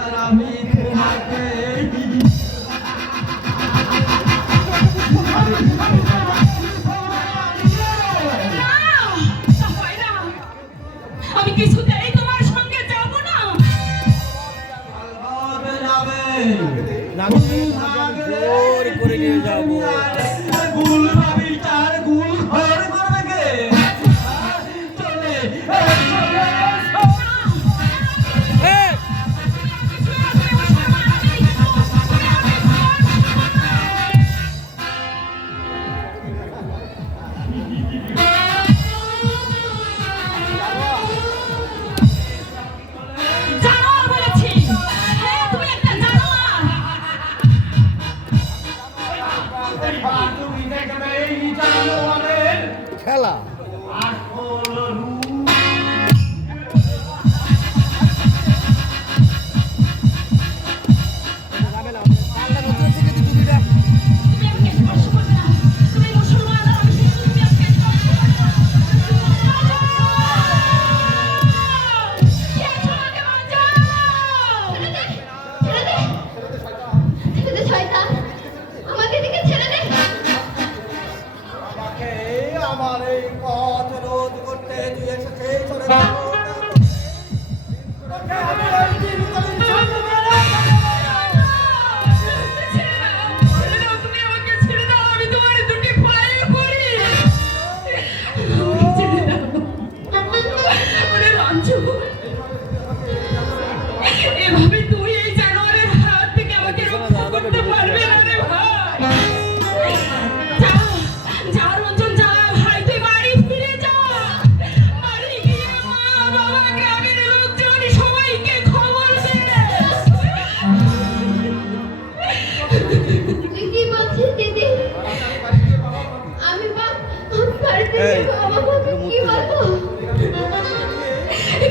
আর আমি তোমাকে আমি কিছুতেই তোমার সঙ্গে যাব না। জোর করে নিয়ে যাবো। গুল ভাবি চার গুল ঘর করবে কে? চলে খেলা আমার এই পথ রোধ করতে তুই এসেছিস চলে যাবো। এভাবে তুই এই জানোয়ারের হাত থেকে আমাকে রক্ষা করতে পারবি না রে ভাই। যা যা রঞ্জন যা ভাই, তুই বাড়ি ফিরে যা। বাড়ি গিয়ে মা বাবা গ্রামের লোকজন সবাইকে খবর দে। তুই কি বলছিস দিদি? আমি বাড়িতে বাবা কি বলবো?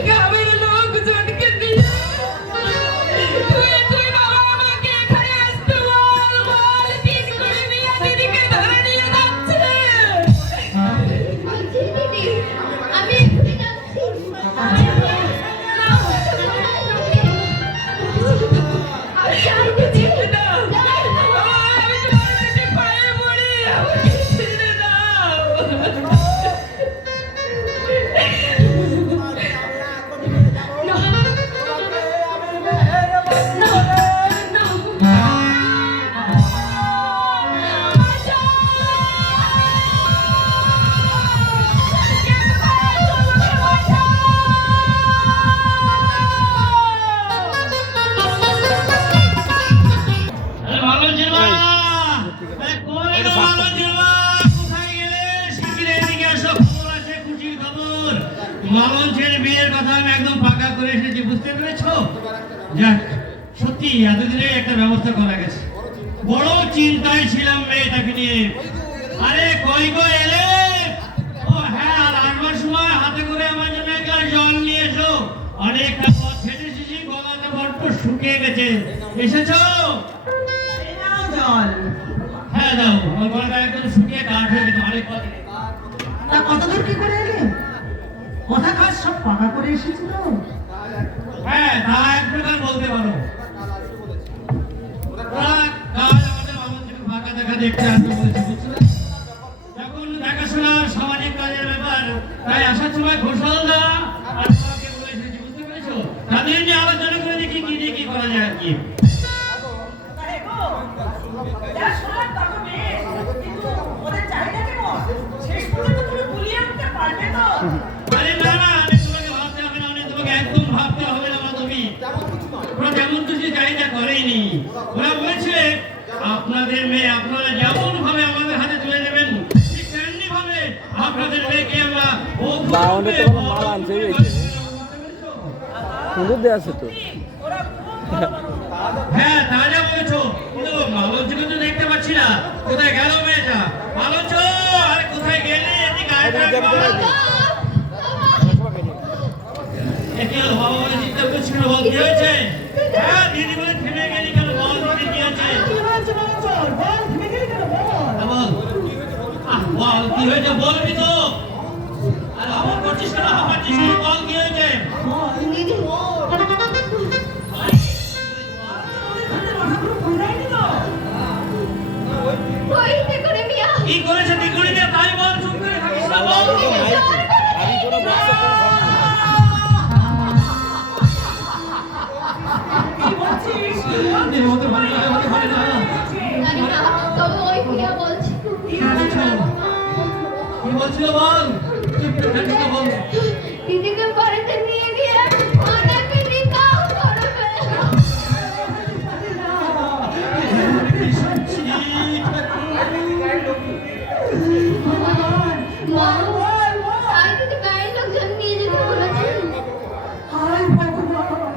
গ্রামের লোকজনকে দিয়ে তুই বাবা আমাকে এখানে আসতে বল, বল ঠিক করে নিয়ে দিদিকে ধরে নিয়ে যাচ্ছে। বলছিস দিদি? আমি এক্ষুনি যাচ্ছি। আমি চাই দিদি। আমি তোমার পায়ে পড়ি, আমাকে ছেড়ে দাও। মালঞ্চের বিয়ের কথা আমি একদম পাকা করে এসেছি, বুঝতে পেরেছো? যাক, সত্যি এতদিনে একটা ব্যবস্থা করা গেছে। বড় চিন্তায় ছিলাম মেয়েটাকে নিয়ে। আরে কই গো এলে? ও হ্যাঁ, আর আসবার সময় হাতে করে আমার জন্য এক গ্লাস জল নিয়ে এসো। অনেকটা পথ হেঁটে এসেছি, গলাটা বড্ড শুকিয়ে গেছে। এসেছো? জল হ্যাঁ দাও, আমার গলাটা একদম শুকিয়ে কাঠ হয়ে গেছে অনেক পথ হেঁটে। তা কতদূর কি করে এলে? কথা কাজ সব পাকা করে এসেছিল। হ্যাঁ, তা এক প্রকার বলতে পারো। ওরা কাল আমাদের মামুনকে ফাঁকা দেখা দেখতে আসবে বলেছে, বুঝলে? যখন দেখাশোনার সামাজিক কাজের ব্যাপার, তাই আসার সময় ঘোষণা দেওয়া আর তোমাকে বলে এসেছি, বুঝতে পেরেছো? তাদের নিয়ে আলোচনা করে দেখি কি দিয়ে কি করা যায় আর কি। আরে না না, আমি তোমাকে ভাবতে হবে না, আমি তোমাকে একদম ভাবতে হবে না তুমি। ওরা তেমন কিছু চাহিদা করেনি। ওরা বলেছে আপনাদের মেয়ে আপনারা যেমন ভাবে আমাদের হাতে তুলে দেবেন, ঠিক তেমনি ভাবে আপনাদের মেয়েকে আমরা সুন্দর দেওয়া আছে তো। হ্যাঁ তা যা বলেছো, কিন্তু মালঞ্চকে তো দেখতে পাচ্ছি না। কোথায় গেল মেয়েটা? মালঞ্চ, আরে কোথায় গেলে? এদিকে আয় না। কি হলো বাবা, বলে চিন্তা করছিল, বল কি হয়েছে? হ্যাঁ দিদি বলে থেমে গেলি কেন? বল দিদি কি হয়েছে? বল কি হয়েছে, বলবি তো? আর আমার করছিস কেন, আমার বল কি হয়েছে? এ হতে পারে না, এ হতে পারে না। জানি না, তবে ওই প্রিয়া বলছি। কি বলছো? কি বলছিল বল? চুপ করে থাকিস না, বল। দিদিকে বাড়িতে নিয়ে গিয়ে আমাকে নিকাহ করবে। কি শুনছি? মা, তাই দিদি গায়ের লোকজন নিয়ে যেতে বলেছে। হায় ভগবান,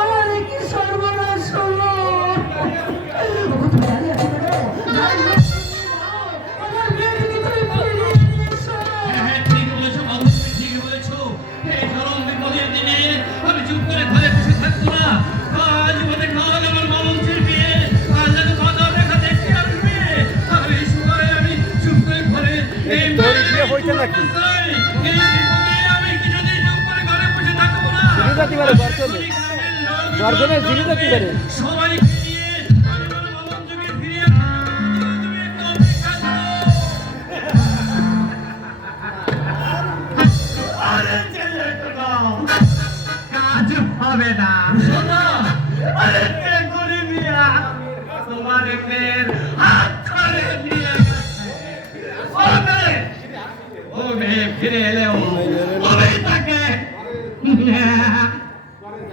আমার এ কি সর্বনাশ হলো। ওগো, তুমি দাঁড়িয়ে আছো কেন? দাঁড়িয়ে যাও। আমার মেয়েটাকে তুমি ফিরিয়ে নিয়ে এসো। হ্যাঁ, ঠিক বলেছো বাবু, তুমি ঠিকই বলেছো। এই চরম বিপদের দিনে আমি চুপ করে ঘরে বসে থাকবো না। আজ বাদে কাল আমার মামুনজির বিয়ে। আজ যেন মাথা দেখা দেখতে আসবে। আর এই সময় আমি চুপ করে ঘরে এই তোর বিয়ে হয়েছে নাকি? এই বিপদে আমি কিছুতেই চুপ করে ঘরে বসে থাকবো না। জিনিস কি পারে দর্শনে? দর্শনের জিনিস কি পারে? সবাইকে নিয়ে আমি আমার মামুনজিকে ফিরিয়ে আনবো। তুমি একটু অপেক্ষা করো। আরে ছেলে তো কাজ হবে না। শোনো, আরে কে করে বিয়া তোমার মেয়ের হাত ধরে নিয়ে গেছে। ও মেয়ে ফিরে এলেও ওই তাকে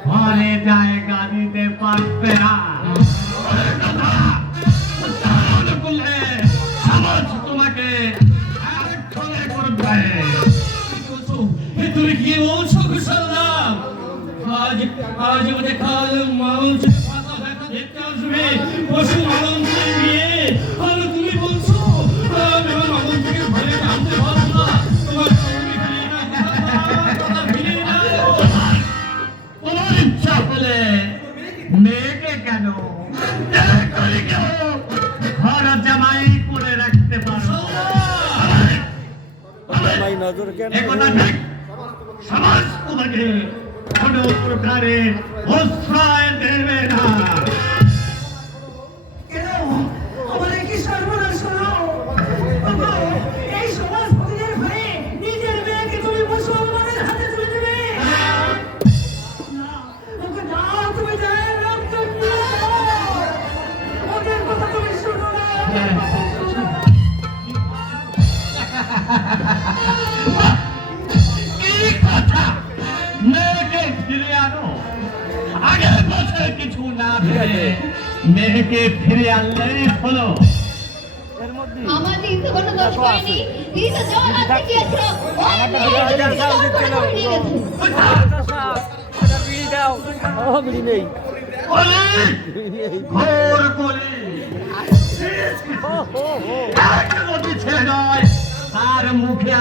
ঘরে জায়গা দিতে পারবে না। ওরে কথা, তাহলে বললে সমাজ তোমাকে একজনে করবে। কি বলছো? তুমি কি বলছো কুশলরাম? আজ আমাদের কাল মানুষের পাতা দেখা দেখতে আসবে। পশু মানুষের বিয়ে। আর তুমি বলছো আমি আমার মানুষকে ঘরে আনতে পারবো না। তোমার তুমি ফিরিয়ে নাও, কথা ফিরিয়ে নাও। তোমার ইচ্ছা হলে মেয়েকে কেন ঘর জামাই করে রাখতে পারো। জামাই নজর কেন? একথা ঠিক। সমাজ তোমাকে কোনো প্রকারে প্রশ্রয় দেবে না। কেন? আমার এ কি সর্বনাশ হলো। ওগো, এই সমাজ ভক্তির ভয়ে নিজের মেয়েকে তুমি মুসলমানের হাতে তুলে দেবে? না, ওগো না, তুমি জায়ের রক্ত নিয়ে যাও। ওদের কথা তুমি শোনো না, ওদের কথা শোনো না। কি কথা? মেয়েকে ফিরে আনো। আগের বছর কিছু না ভেবে মেয়েকে ফিরে আনলেই হলো। আমার দিদি তো কোনো দোষ করেনি। দিদি তো জল আনতে গিয়েছিল। ওই মেয়েকে হাজার নিকাহ সাল করে দিচ্ছিল। ধরে নিয়ে গেছে। বিড়ি দাও। ও বিড়ি নেই। বলি, ঘোর বলি। এক নদী ছেড়ে নয়, তার মুখে